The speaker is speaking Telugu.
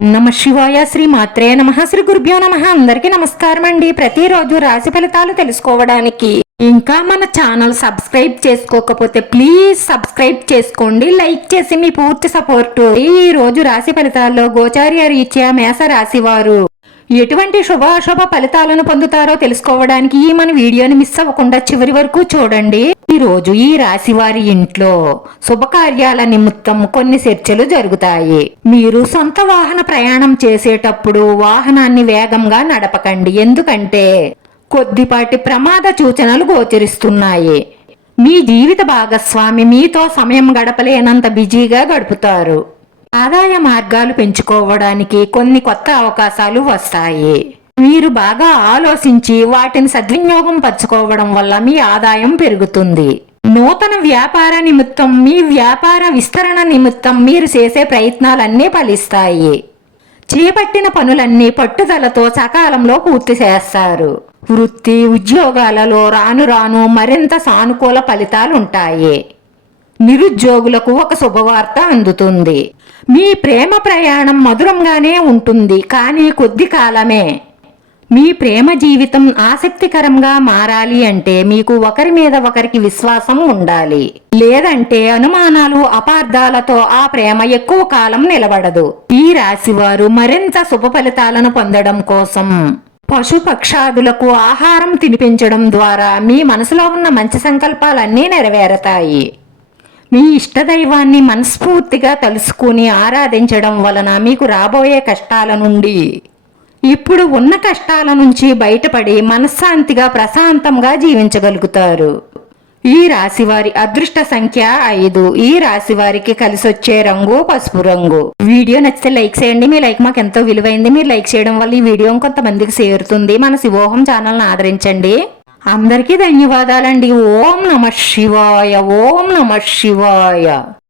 నమ శివాయ శ్రీ మాత్రే నమ. శ్రీ గురుభ్యో నమ. అందరికీ నమస్కారం అండి. ప్రతిరోజు రాశి ఫలితాలు తెలుసుకోవడానికి. ఇంకా మన ఛానల్ సబ్స్క్రైబ్ చేసుకోకపోతే ప్లీజ్ సబ్స్క్రైబ్ చేసుకోండి. లైక్ చేసి మీ పూర్తి సపోర్టు. ఈ రోజు రాశి ఫలితాల్లో గోచార్య రీత్యా మేష రాశి వారు. ఎటువంటి శుభాశుభ ఫలితాలను పొందుతారో తెలుసుకోవడానికి ఈ మన వీడియోని మిస్ అవ్వకుండా చివరి వరకు చూడండి. ఈ రోజు ఈ రాశి వారి ఇంట్లో శుభకార్యాల నిమిత్తం కొన్ని చర్చలు జరుగుతాయి. మీరు సొంత వాహన ప్రయాణం చేసేటప్పుడు వాహనాన్ని వేగంగా నడపకండి. ఎందుకంటే కొద్దిపాటి ప్రమాద సూచనలు గోచరిస్తున్నాయి. మీ జీవిత భాగస్వామి మీతో సమయం గడపలేనంత బిజీగా గడుపుతారు. ఆదాయ మార్గాలు పెంచుకోవడానికి కొన్ని కొత్త అవకాశాలు వస్తాయి. మీరు బాగా ఆలోచించి వాటిని సద్వినియోగం పరచుకోవడం వల్ల మీ ఆదాయం పెరుగుతుంది. నూతన వ్యాపార నిమిత్తం మీ వ్యాపార విస్తరణ నిమిత్తం మీరు చేసే ప్రయత్నాలన్నీ ఫలిస్తాయి. చేపట్టిన పనులన్నీ పట్టుదలతో సకాలంలో పూర్తి చేస్తారు. వృత్తి ఉద్యోగాలలో రాను రాను మరింత సానుకూల ఫలితాలుంటాయి. నిరుద్యోగులకు ఒక శుభవార్త అందుతుంది. మీ ప్రేమ ప్రయాణం మధురంగానే ఉంటుంది కానీ కొద్ది కాలమే. మీ ప్రేమ జీవితం ఆసక్తికరంగా మారాలి అంటే మీకు ఒకరి మీద ఒకరికి విశ్వాసం ఉండాలి. లేదంటే అనుమానాలు అపార్థాలతో ఆ ప్రేమ ఎక్కువ కాలం నిలబడదు. ఈ రాశివారు మరింత శుభ ఫలితాలను పొందడం కోసం పశుపక్షాదులకు ఆహారం తినిపించడం ద్వారా మీ మనసులో ఉన్న మంచి సంకల్పాలన్నీ నెరవేరతాయి. మీ ఇష్టదైవాన్ని మనస్ఫూర్తిగా తలుసుకుని ఆరాధించడం వలన మీకు రాబోయే కష్టాల నుండి ఇప్పుడు ఉన్న కష్టాల నుంచి బయటపడి మనశ్శాంతిగా ప్రశాంతంగా జీవించగలుగుతారు. ఈ రాశివారి అదృష్ట సంఖ్య ఐదు. ఈ రాశి వారికి కలిసొచ్చే రంగు పసుపు రంగు. వీడియో నచ్చితే లైక్ చేయండి. మీ లైక్ మాకు ఎంతో విలువైంది. మీరు లైక్ చేయడం వల్ల ఈ వీడియో కొంతమందికి చేరుతుంది. మన శివోహం ఛానల్ని ఆదరించండి. అందరికీ ధన్యవాదాలండి. ఓం నమ శివాయ ఓం నమ శివాయ.